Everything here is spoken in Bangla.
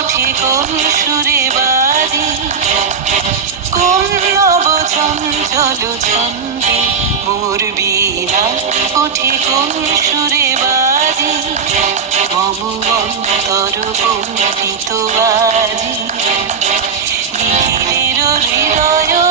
ওঠে কোন সুরে বাজি, কোন নব চঞ্চল ছন্দে মোর বীণা ওঠে কোন সুরে বাজি, মম অন্তর কম্পিত বাজি, নিখিলের হৃদয়